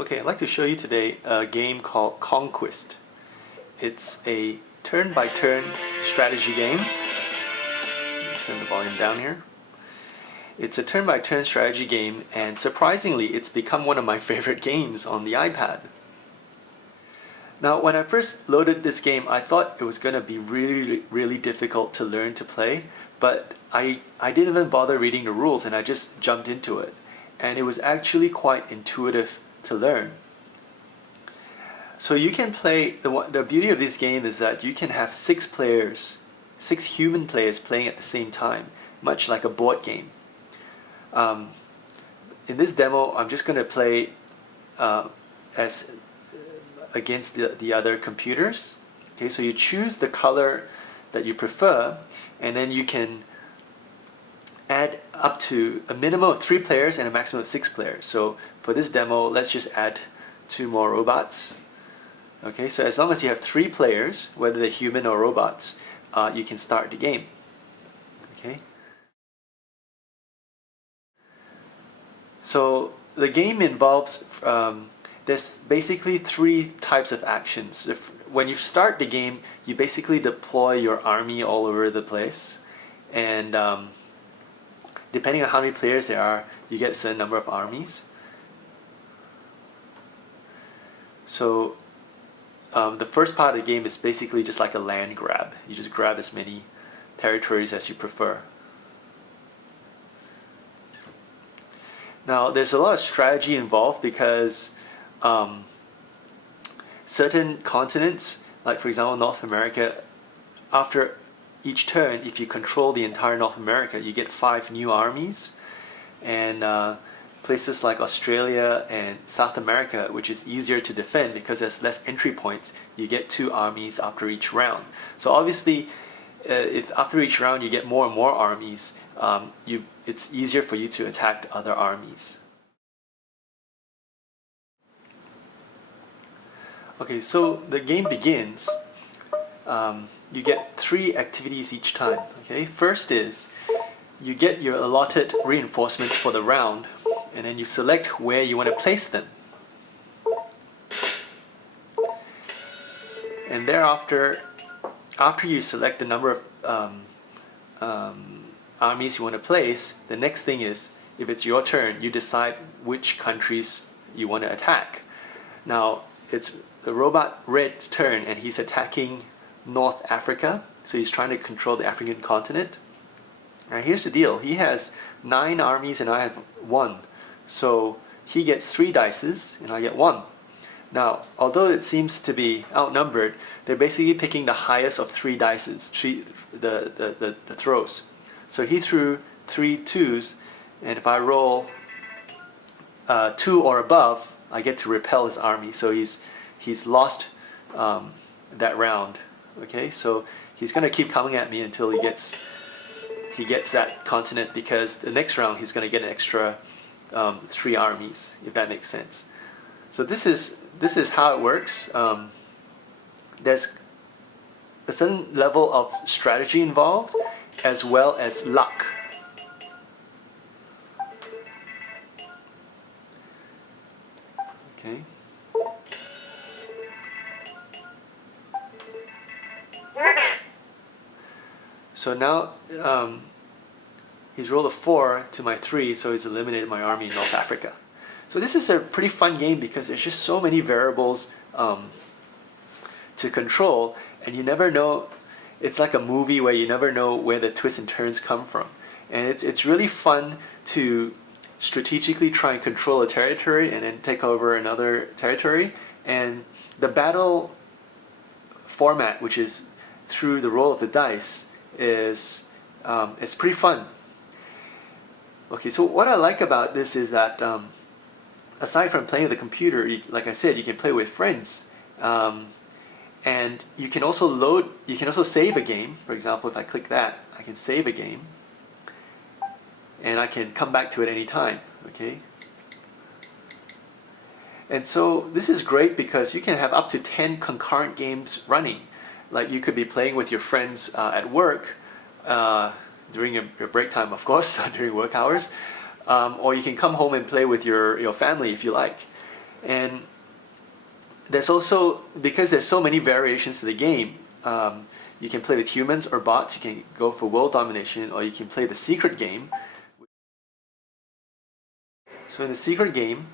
Okay, I'd like to show you today a game called Conquist. It's a turn-by-turn strategy game. Turn the volume down here. It's a turn-by-turn strategy game, and surprisingly, it's become one of my favorite games on the iPad. Now, when I first loaded this game, I thought it was going to be really difficult to learn to play, but I didn't even bother reading the rules and I just jumped into it. And it was actually quite intuitive to learn. So you can play, the beauty of this game is that you can have 6 players, 6 human players playing at the same time, much like a board game. In this demo, I'm just going to play as against the other computers. Okay, so you choose the color that you prefer, and then you can add up to a minimum of 3 players and a maximum of 6 players. So for this demo, let's just add 2 more robots. Okay, so as long as you have 3 players, whether they're human or robots, you can start the game. Okay. So the game involves, there's basically 3 types of actions. When you start the game, you basically deploy your army all over the place, and depending on how many players there are, you get a certain number of armies. So the first part of the game is basically just like a land grab. You just grab as many territories as you prefer. Now, there's a lot of strategy involved because certain continents, like for example North America, after each turn, if you control the entire North America, you get 5 new armies. And places like Australia and South America, which is easier to defend because there's less entry points, you get 2 armies after each round. So obviously, if after each round you get more and more armies, it's easier for you to attack other armies. Okay, so the game begins. You get 3 activities each time. Okay, first is you get your allotted reinforcements for the round, and then you select where you want to place them. And thereafter, after you select the number of armies you want to place, the next thing is, if it's your turn, you decide which countries you want to attack. Now, it's the robot Red's turn, and he's attacking North Africa, so he's trying to control the African continent. Now here's the deal, he has 9 armies and I have 1, so he gets 3 dices and I get 1. Now, although it seems to be outnumbered, they're basically picking the highest of 3 dices, the throws. So he threw 3 2s, and if I roll 2 or above, I get to repel his army. So he's lost that round. Okay, so he's going to keep coming at me until he gets that continent, because the next round he's going to get an extra 3 armies, if that makes sense. So this is how it works. There's a certain level of strategy involved, as well as luck. Okay. So now he's rolled a 4 to my 3, so he's eliminated my army in North Africa. So this is a pretty fun game because there's just so many variables to control, and you never know. It's like a movie where you never know where the twists and turns come from. And it's really fun to strategically try and control a territory and then take over another territory. And the battle format, which is through the roll of the dice, is it's pretty fun. Okay, so what I like about this is that aside from playing with the computer, like I said, you can play with friends, and you can also save a game. For example, if I click that, I can save a game, and I can come back to it any time. Okay, and so this is great because you can have up to 10 concurrent games running. Like you could be playing with your friends at work during your break time, of course, not during work hours, or you can come home and play with your family if you like. And there's also, because there's so many variations to the game, you can play with humans or bots, you can go for world domination, or you can play the secret game. So in the secret game,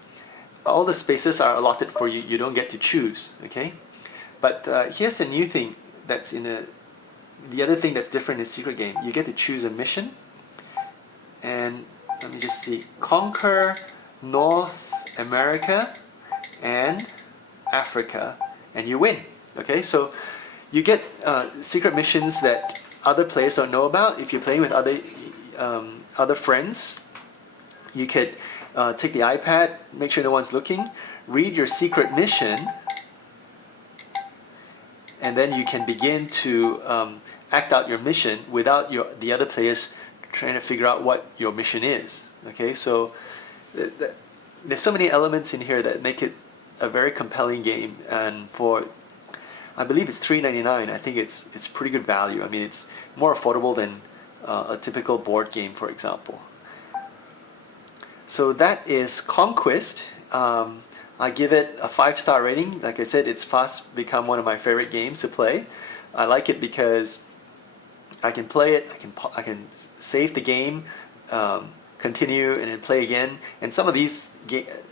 all the spaces are allotted for you, you don't get to choose, okay? But here's the new thing that's in the other thing that's different in the secret game. You get to choose a mission, and let me just see, conquer North America and Africa, and you win. Okay, so you get secret missions that other players don't know about. If you're playing with other friends, you could take the iPad, make sure no one's looking, read your secret mission, and then you can begin to act out your mission without the other players trying to figure out what your mission is. Okay, so there's so many elements in here that make it a very compelling game, and for, I believe it's $3.99. I think it's pretty good value. I mean, it's more affordable than a typical board game, for example. So that is Conquist. I give it a 5-star rating. Like I said, it's fast become one of my favorite games to play. I like it because I can play it, I can save the game, continue, and then play again. And some of these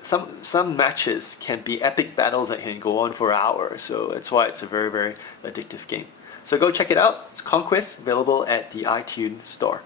some matches can be epic battles that can go on for hours. So that's why it's a very, very addictive game. So go check it out. It's Conquest, available at the iTunes Store.